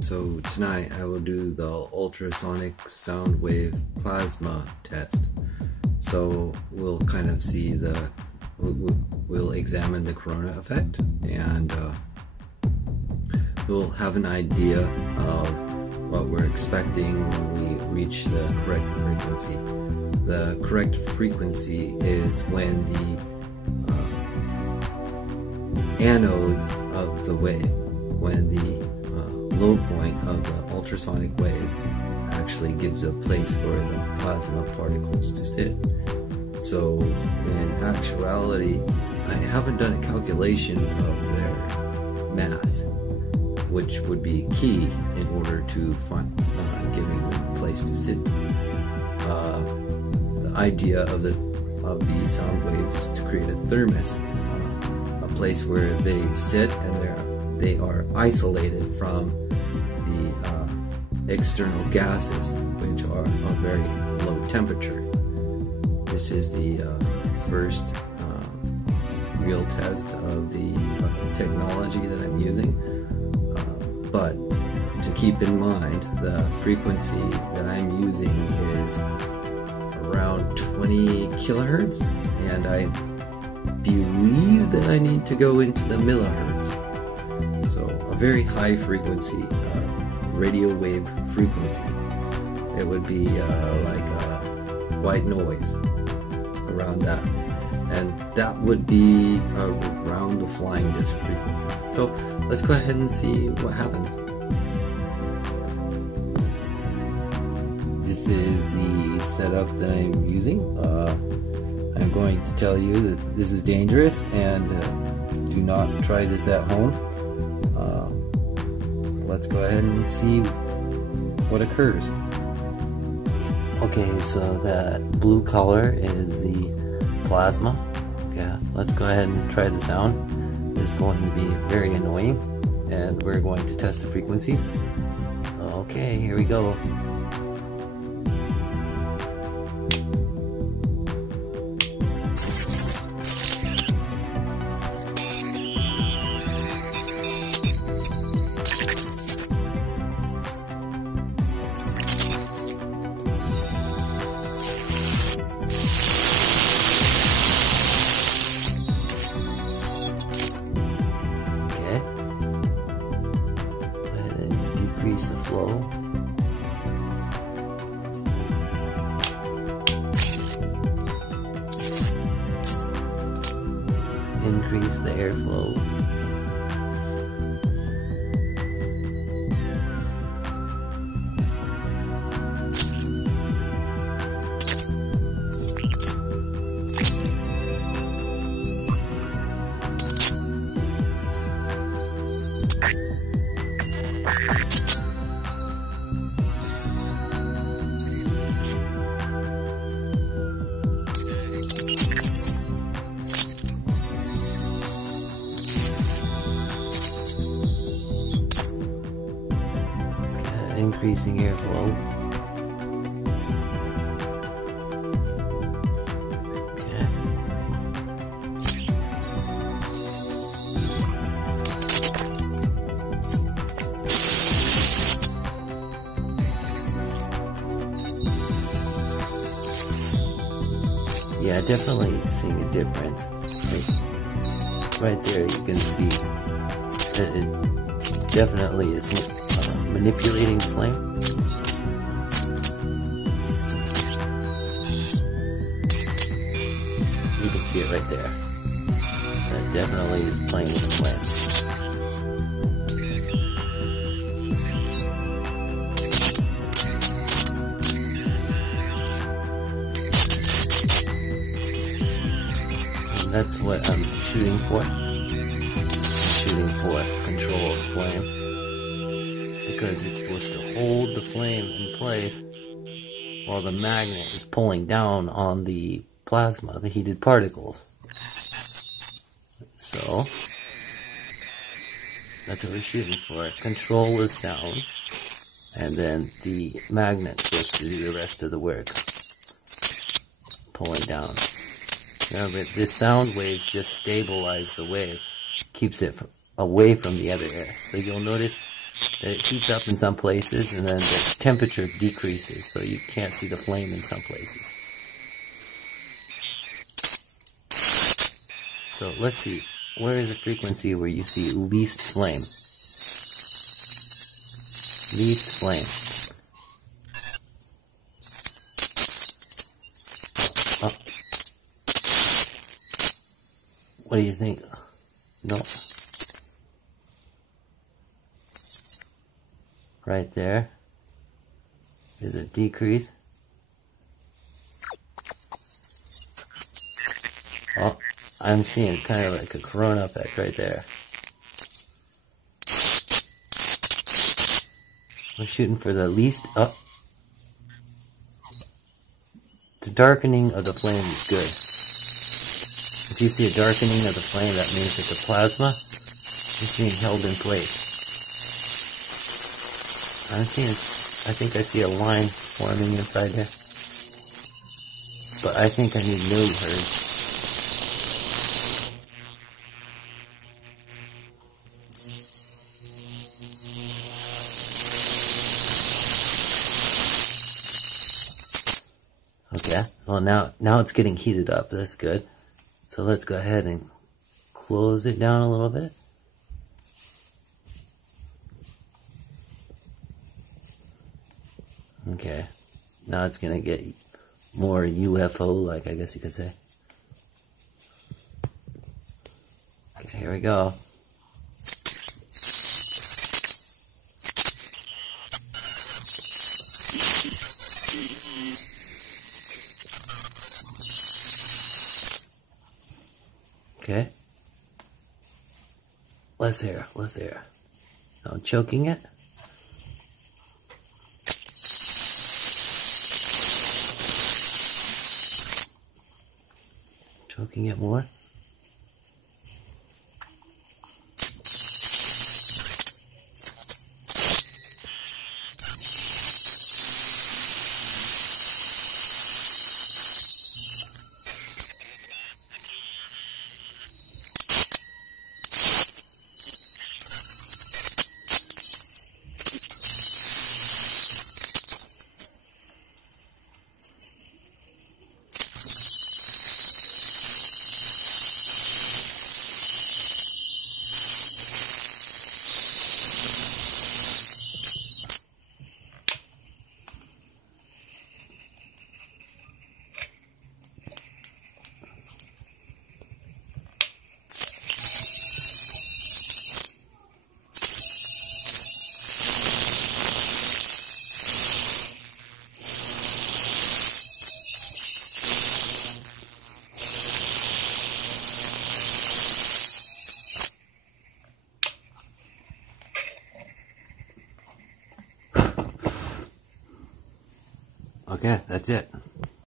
So tonight I will do the ultrasonic sound wave plasma test. So we'll kind of see we'll examine the corona effect, and we'll have an idea of what we're expecting when we reach the correct frequency. The correct frequency is when the anodes of the wave, when the low point of the ultrasonic waves actually gives a place for the plasma particles to sit. So in actuality, I haven't done a calculation of their mass, which would be key in order to find giving them a place to sit. The idea of the sound waves is to create a thermos, a place where they sit and they are isolated from the external gases, which are a very low temperature. This is the first real test of the technology that I'm using, but to keep in mind, the frequency that I'm using is around 20 kilohertz, and I believe that I need to go into the millihertz. So a very high frequency, radio wave frequency. It would be like white noise around that, and that would be around the flying disc frequency. So let's go ahead and see what happens. This is the setup that I'm using. I'm going to tell you that this is dangerous, and do not try this at home. Let's go ahead and see what occurs. Okay, so that blue color is the plasma. Okay, let's go ahead and try the sound. It's going to be very annoying, and we're going to test the frequencies. Okay, here we go. Increase the flow. Increase the airflow. Increasing airflow. Okay. Yeah, definitely seeing a difference. Right there, you can see that it definitely is manipulating the flame. You can see it right there. That definitely is playing with the flame. And that's what I'm shooting for. Shooting for control of the flame, because it's supposed to hold the flame in place while the magnet is pulling down on the plasma, the heated particles. So that's what we're shooting for. Control the sound, and then the magnet's supposed to do the rest of the work, pulling down. Remember, the sound waves just stabilize the wave, keeps it away from the other air. So you'll notice that it heats up in some places and then the temperature decreases, so you can't see the flame in some places. So let's see, where is the frequency where you see least flame? Least flame. Oh. What do you think? No. Right there. Is it decrease? Oh, I'm seeing kind of like a corona effect right there. We're shooting for the least up. The darkening of the flame is good. If you see a darkening of the flame, that means that the plasma is being held in place. I think I see a line forming inside there. But I think I need millihertz. Okay, well now it's getting heated up. That's good. So let's go ahead and close it down a little bit. Okay, now it's gonna get more UFO-like, I guess you could say. Okay, here we go. Okay. Less air, less air. Now I'm choking it. Choking it more. Okay, that's it.